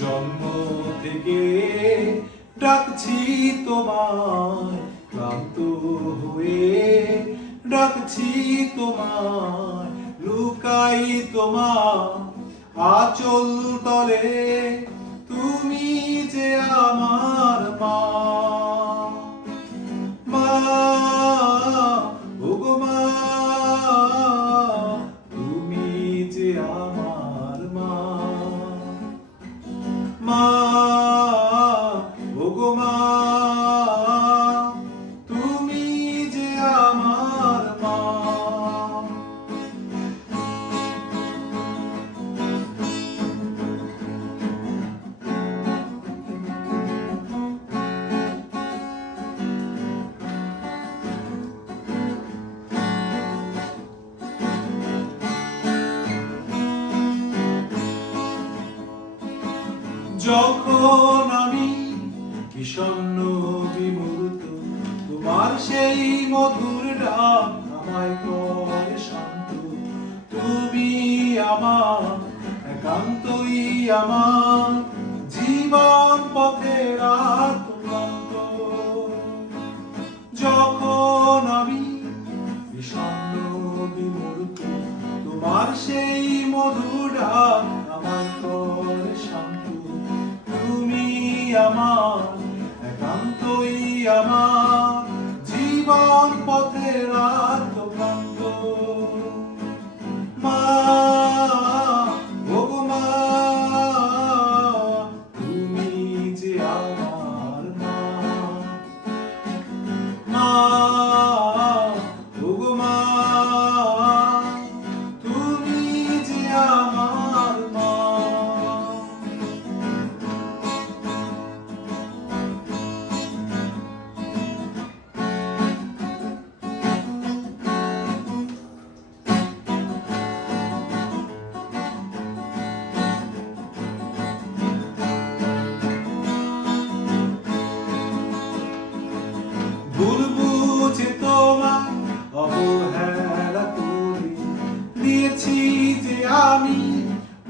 জন্ম থেকে ডাকছি তোমায়, ক্লান্ত হয়ে ডাকছি তোমায়, লুকাই তোমার আঁচল তলে, তুমি যে আমার মা। মা, ওগো মা, তুমি যে আমার মা। মা, ওগো মা, তুমি যে আমার মা। যখন আমি বিষণ্ণ বিমূর্ত, তোমার সেই মধুর ডাক আমায় করে শান্ত। তুমি আমার একান্তই আমার জীবন পথের আত্মকান্ত। যখন আমি বিষণ্ণ বিমূর্ত, তোমার সেই মধুর ডাক আমায় করে শান্ত। তুমি আমার একান্তই আমার জীবন পথের আত্মকান্ত। মা, ওগো মা, তুমি যে আমার মা। মা, ওগো মা, তুমি যে আমার মা। ভুল বুঝে তোমায় অবহেলা করে দিয়েছি যে আমি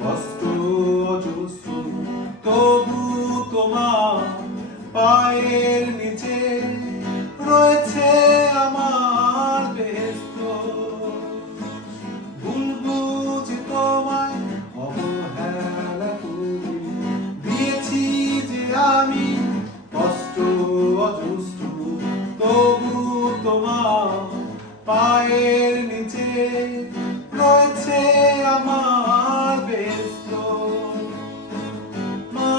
কষ্ট অজস্র, তবু তোমার পায়ের নিচে রয়েছে আমার বেহেশত। ভুল বুঝে তোমায় অবহেলা করে দিয়েছি যে আমি কষ্ট অজস্র, তবু তোমার পায়ের নিচে রয়েছে আমার বেহেশত। মা,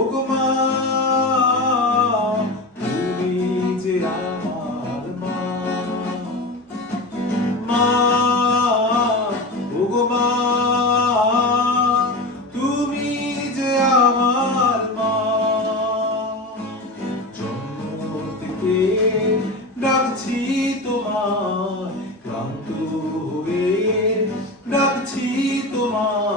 ওগো মা, তুমি যে আমার মা। মা, ওগো মা, তুমি যে আমার মা। জন্ম থেকে ডাকছি তোমায়, ক্লান্ত হয়ে ডাকছি তোমায়।